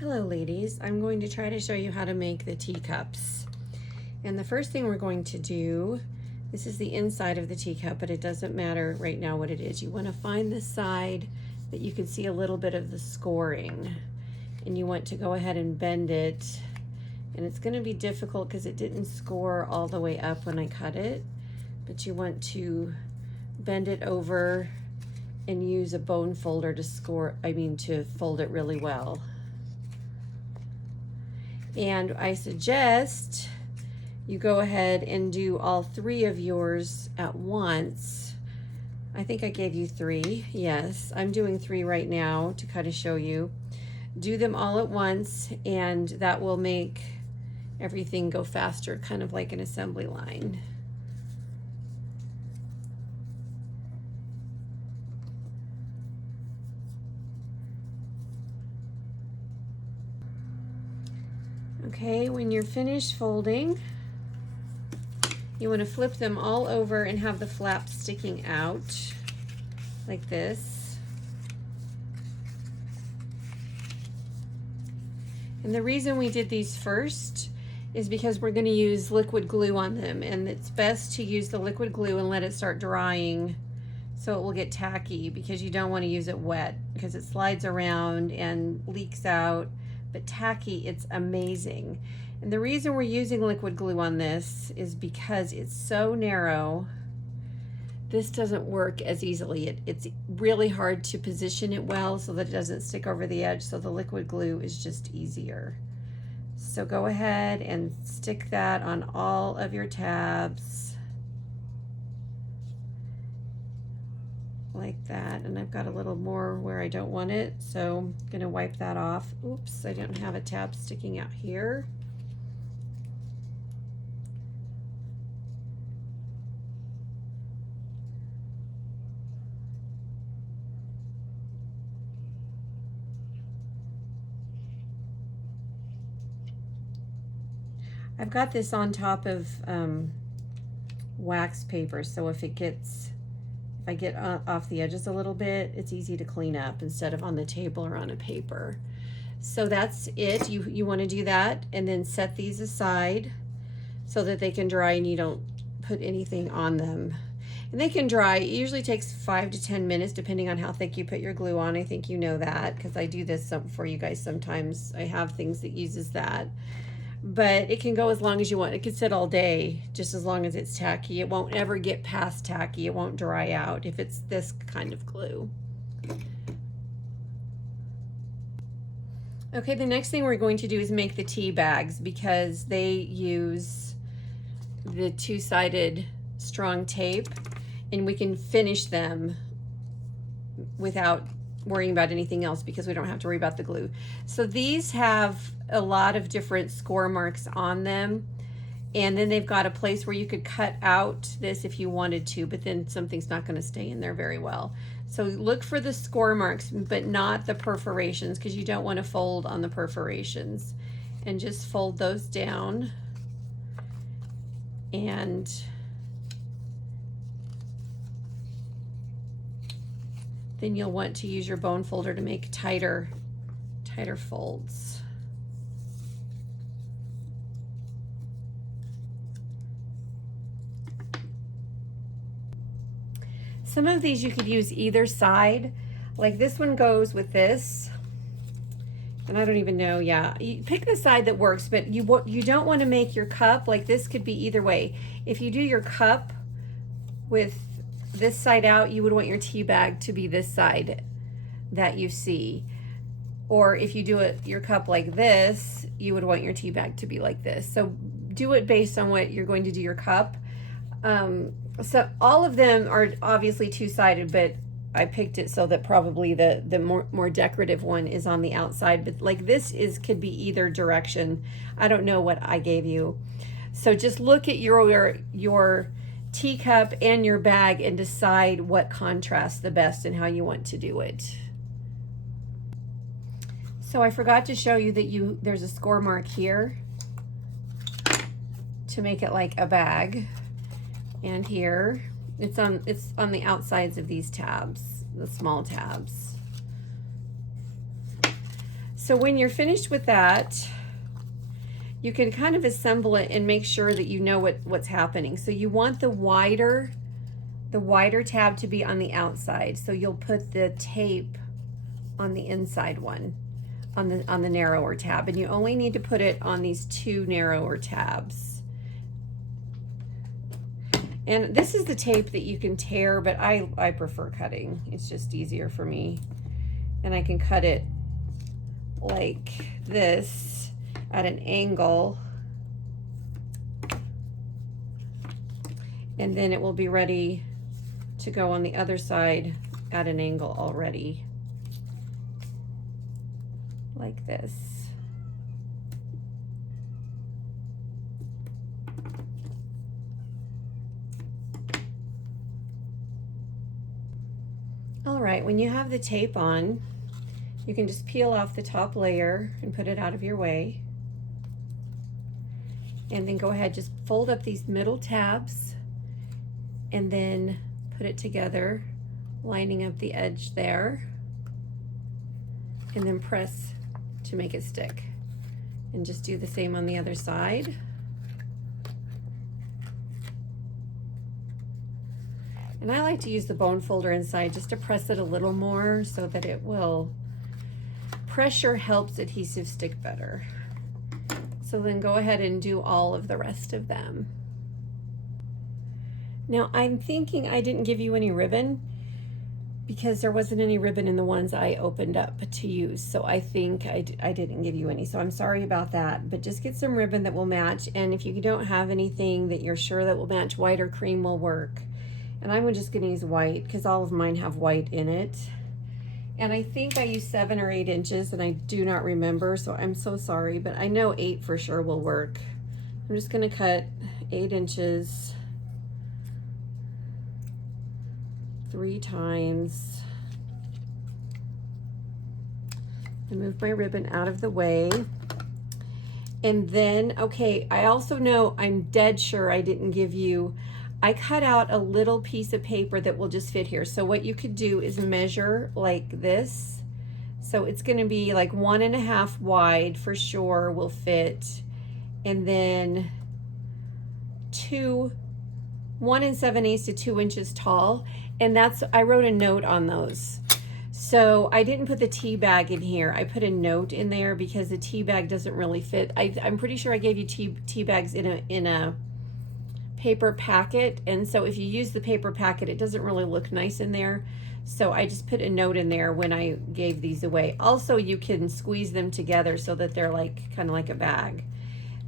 Hello ladies, I'm going to try to show you how to make the teacups. And the first thing we're going to do, this is the inside of the teacup, but it doesn't matter right now what it is. You want to find the side that you can see a little bit of the scoring. And you want to go ahead and bend it. And it's going to be difficult because it didn't score all the way up when I cut it. But you want to bend it over and use a bone folder to to fold it really well. And I suggest you go ahead and do all three of yours at once. I think I gave you three. Yes, I'm doing three right now to kind of show you. Do them all at once, and that will make everything go faster, kind of like an assembly line. Okay, when you're finished folding, you want to flip them all over and have the flap sticking out like this. And the reason we did these first is because we're going to use liquid glue on them, and it's best to use the liquid glue and let it start drying so it will get tacky, because you don't want to use it wet because it slides around and leaks out. But tacky, it's amazing. And the reason we're using liquid glue on this is because it's so narrow. This doesn't work as easily. It's really hard to position it well so that it doesn't stick over the edge, so the liquid glue is just easier. So go ahead and stick that on all of your tabs like that. And I've got a little more where I don't want it, so I'm gonna wipe that off. Oops, I don't have a tab sticking out here. I've got this on top of wax paper, so if I get off the edges a little bit, it's easy to clean up instead of on the table or on a paper. So that's it. You want to do that, and then set these aside so that they can dry and you don't put anything on them. And they can dry. It usually takes 5 to 10 minutes depending on how thick you put your glue on. I think you know that because I do this for you guys sometimes. I have things that uses that. But it can go as long as you want. It can sit all day, just as long as it's tacky. It won't ever get past tacky. It won't dry out if it's this kind of glue. Okay, the next thing we're going to do is make the tea bags, because they use the two-sided strong tape, and we can finish them without worrying about anything else because we don't have to worry about the glue. So these have a lot of different score marks on them, and then they've got a place where you could cut out this if you wanted to, but then something's not going to stay in there very well. So look for the score marks, but not the perforations, because you don't want to fold on the perforations. And just fold those down, and then you'll want to use your bone folder to make tighter folds. Some of these you could use either side. Like this one goes with this. And I don't even know, yeah. You pick the side that works, but you don't want to make your cup, like this could be either way. If you do your cup with this side out, you would want your tea bag to be this side that you see. Or if you do your cup like this, you would want your tea bag to be like this. So do it based on what you're going to do your cup. So all of them are obviously two-sided, but I picked it so that probably the more decorative one is on the outside. But like this could be either direction. I don't know what I gave you. So just look at your teacup and your bag and decide what contrasts the best and how you want to do it. So I forgot to show you that there's a score mark here to make it like a bag, and here it's on the outsides of these tabs, the small tabs. So when you're finished with that, you can kind of assemble it and make sure that you know what's happening. So you want the wider tab to be on the outside. So you'll put the tape on the inside one, on the narrower tab, and you only need to put it on these 2 narrower tabs. And this is the tape that you can tear, but I prefer cutting. It's just easier for me. And I can cut it like this at an angle, and then it will be ready to go on the other side at an angle already, like this. All right, when you have the tape on, you can just peel off the top layer and put it out of your way. And then go ahead, just fold up these middle tabs and then put it together, lining up the edge there, and then press to make it stick. And just do the same on the other side. And I like to use the bone folder inside just to press it a little more so that it will, pressure helps adhesive stick better. So then go ahead and do all of the rest of them. Now I'm thinking I didn't give you any ribbon because there wasn't any ribbon in the ones I opened up to use. So I think I didn't give you any. So I'm sorry about that, but just get some ribbon that will match. And if you don't have anything that you're sure that will match, white or cream will work. And I'm just gonna use white because all of mine have white in it. And I think I used 7 or 8 inches and I do not remember, so I'm so sorry, but I know 8 for sure will work. I'm just gonna cut 8 inches 3 times and move my ribbon out of the way. And then, okay, I also know, I'm dead sure I didn't give you, I cut out a little piece of paper that will just fit here. So what you could do is measure like this. So it's gonna be like 1.5 wide for sure will fit. And then 1 7/8 to 2 inches tall. And that's, I wrote a note on those. So I didn't put the tea bag in here. I put a note in there because the tea bag doesn't really fit. I'm pretty sure I gave you tea bags in a paper packet, and so if you use the paper packet, it doesn't really look nice in there. So I just put a note in there when I gave these away. Also, you can squeeze them together so that they're like kind of like a bag.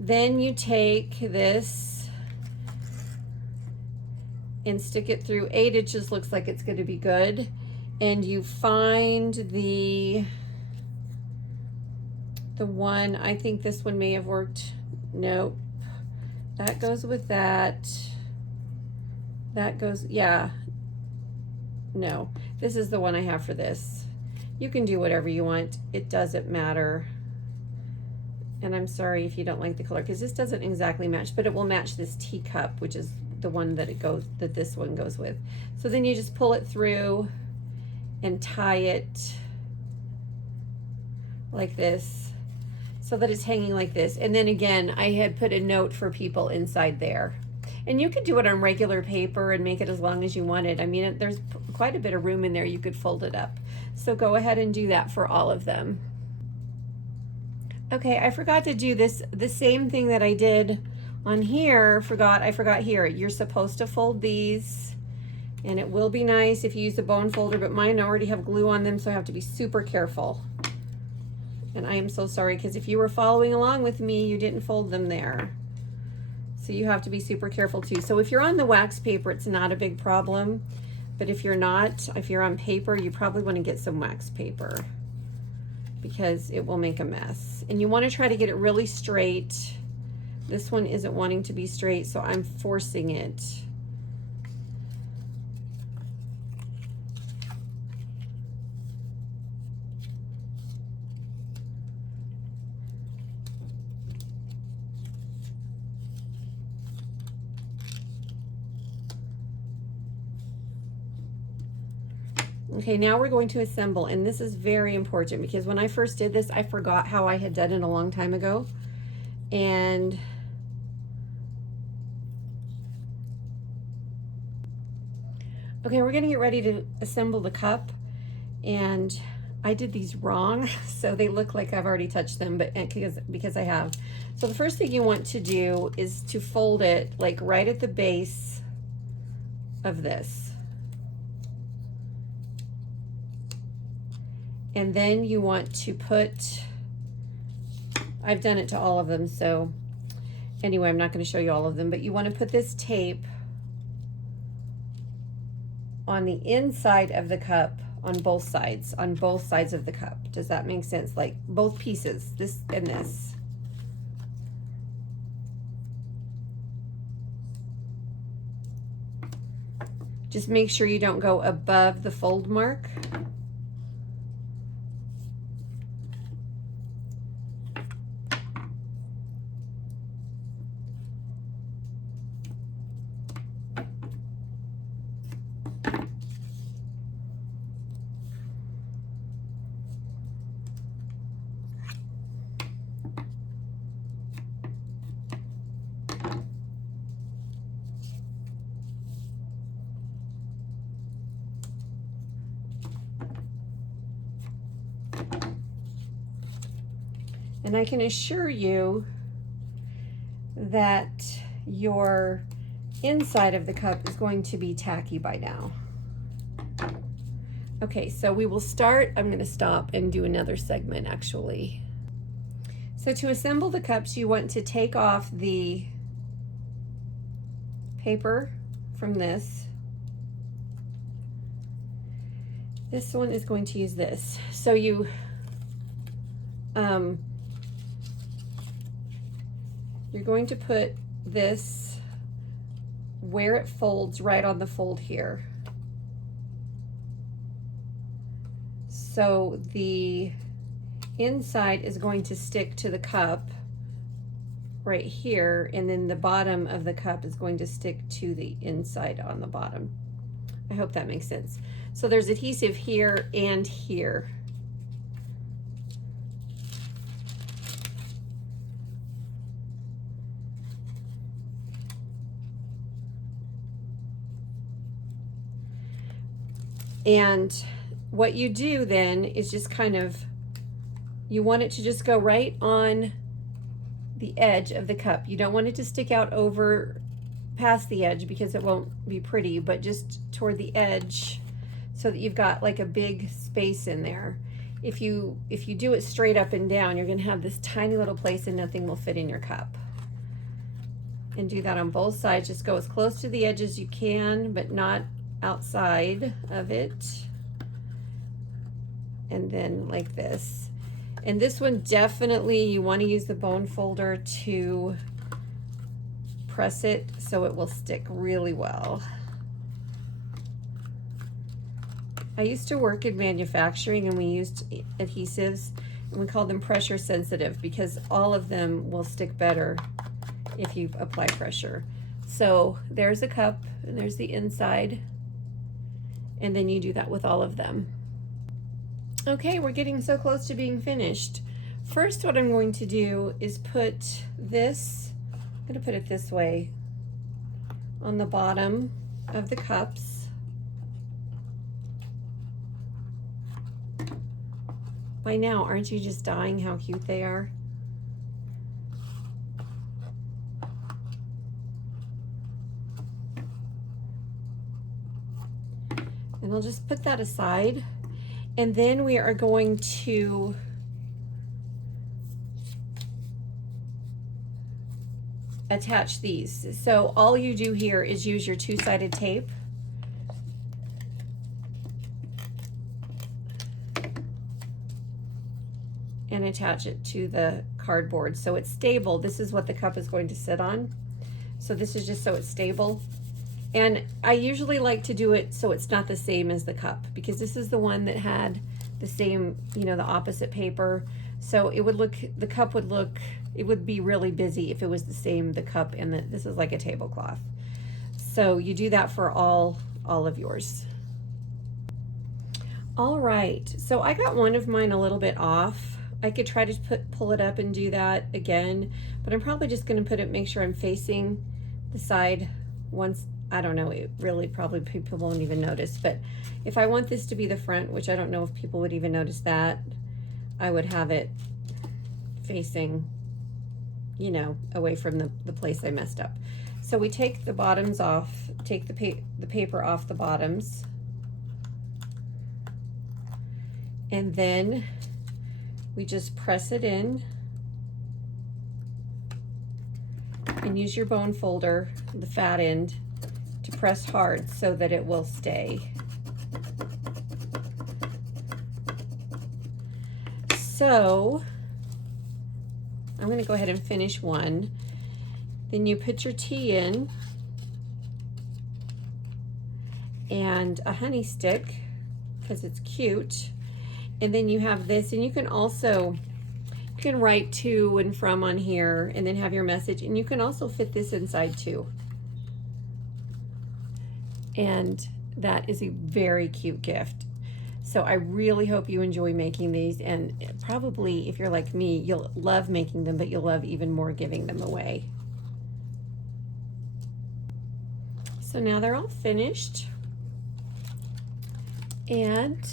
Then you take this and stick it through 8 inches. Looks like it's going to be good. And you find the one, I think this one may have worked. Nope. That goes with that. That goes, yeah. No, this is the one I have for this. You can do whatever you want. It doesn't matter. And I'm sorry if you don't like the color because this doesn't exactly match, but it will match this teacup, which is the one that this one goes with. So then you just pull it through and tie it like this, so that it's hanging like this. And then again, I had put a note for people inside there. And you could do it on regular paper and make it as long as you wanted. I mean, there's quite a bit of room in there. You could fold it up. So go ahead and do that for all of them. Okay, I forgot to do this, the same thing that I did on here. I forgot here. You're supposed to fold these, and it will be nice if you use a bone folder, but mine already have glue on them, so I have to be super careful. And I am so sorry, because if you were following along with me, you didn't fold them there. So you have to be super careful too. So if you're on the wax paper, it's not a big problem. But if you're not, if you're on paper, you probably want to get some wax paper because it will make a mess. And you want to try to get it really straight. This one isn't wanting to be straight, so I'm forcing it. Okay, now we're going to assemble, and this is very important because when I first did this, I forgot how I had done it a long time ago. And okay, we're gonna get ready to assemble the cup, and I did these wrong, so they look like I've already touched them, but because I have. So the first thing you want to do is to fold it like right at the base of this. And then you want to put, I've done it to all of them, so anyway, I'm not going to show you all of them, but you want to put this tape on the inside of the cup on both sides of the cup. Does that make sense? Like both pieces, this and this. Just make sure you don't go above the fold mark. And I can assure you that your inside of the cup is going to be tacky by now. Okay, so we will start. I'm going to stop and do another segment actually. So to assemble the cups, you want to take off the paper from this. This one is going to use this. So you're going to put this where it folds, right on the fold here. So the inside is going to stick to the cup right here, and then the bottom of the cup is going to stick to the inside on the bottom. I hope that makes sense. So there's adhesive here and here. And what you do then is just kind of, you want it to just go right on the edge of the cup. You don't want it to stick out over past the edge because it won't be pretty, but just toward the edge so that you've got like a big space in there. If you do it straight up and down, you're gonna have this tiny little place and nothing will fit in your cup. And do that on both sides. Just go as close to the edge as you can, but not outside of it. And then like this. And this one definitely you want to use the bone folder to press it so it will stick really well. I used to work in manufacturing and we used adhesives and we called them pressure sensitive because all of them will stick better if you apply pressure. So there's a cup and there's the inside. And then you do that with all of them. Okay, we're getting so close to being finished. First, what I'm going to do is put this, I'm gonna put it this way, on the bottom of the cups. By now, aren't you just dying how cute they are? And I'll just put that aside. And then we are going to attach these. So all you do here is use your two-sided tape. And attach it to the cardboard so it's stable. This is what the cup is going to sit on. So this is just so it's stable. And I usually like to do it so it's not the same as the cup because this is the one that had the same, you know, the opposite paper. So it would look, the cup would look, it would be really busy if it was the same, the cup and this is like a tablecloth. So you do that for all of yours. All right, so I got one of mine a little bit off. I could try to pull it up and do that again, but I'm probably just going to make sure I'm facing the side once. I don't know, it really probably people won't even notice, but if I want this to be the front, which I don't know if people would even notice that, I would have it facing, you know, away from the place I messed up. So we take the bottoms off, take the paper off the bottoms, and then we just press it in and use your bone folder, the fat end, to press hard so that it will stay. So I'm going to go ahead and finish one. Then you put your tea in and a honey stick because it's cute. And then you have this, and you can also, you can write to and from on here and then have your message, and you can also fit this inside too. And that is a very cute gift. So I really hope you enjoy making these, and probably if you're like me, you'll love making them, but you'll love even more giving them away. So now they're all finished, and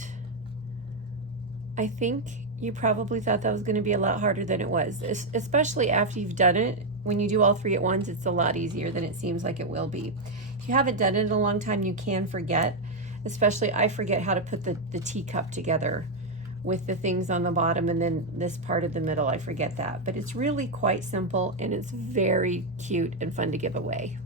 I think you probably thought that was going to be a lot harder than it was, especially after you've done it. When you do all three at once, it's a lot easier than it seems like it will be. If you haven't done it in a long time, you can forget. Especially, I forget how to put the teacup together with the things on the bottom and then this part of the middle. I forget that. But it's really quite simple, and it's very cute and fun to give away.